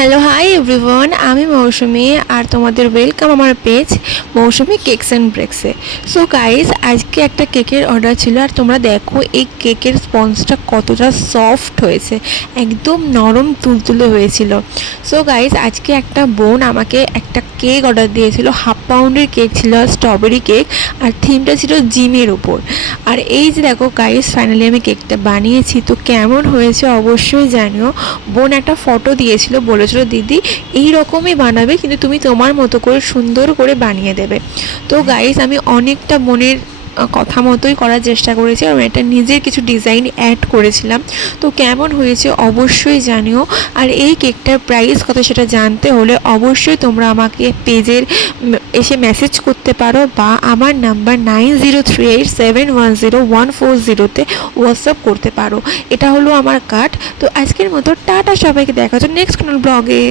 Hello hi everyone, আমি মৌসুমি আর তোমাদের welcome আমার পেজ মৌসুমি কেকস অ্যান্ড ব্রেকসে। সো গাইস, আজকে একটা কেকের অর্ডার ছিল আর তোমরা দেখো এই কেকের স্পঞ্জটা কতটা সফট হয়েছে, একদম নরম তুলতুলে হয়েছিল। সো গাইস, আজকে একটা বোন আমাকে একটা কেক অর্ডার দিয়েছিল, হাফ পাউন্ডের কেক ছিল, স্ট্রবেরি কেক, আর থিমটা ছিল জিমের উপর। আর এই যে দেখো গাইস, ফাইনালি আমি কেকটা বানিয়েছি, তো কেমন হয়েছে অবশ্যই জানিও। বোন একটা ফটো দিয়েছিল, বলেছিল দিদি এই রকমই বানাবে, কিন্তু তুমি তোমার মতো করে সুন্দর করে বানিয়ে দেবে। তো গাইস, আমি অনেকটা বোনের কথা মতোই করার চেষ্টা করেছি আর এটা নিজের কিছু ডিজাইন অ্যাড করেছিলাম। তো কেমন হয়েছে অবশ্যই জানিও। আর এই কেকটার প্রাইস কত সেটা জানতে হলে অবশ্যই তোমরা আমাকে পেজের এসে মেসেজ করতে পারো বা আমার নাম্বার 9038710140-তে হোয়াটসঅ্যাপ করতে পারো। এটা হলো আমার কার্ড। তো আজকের মতো টাটা, সবাইকে দেখা হচ্ছে নেক্সট কোনো ব্লগে।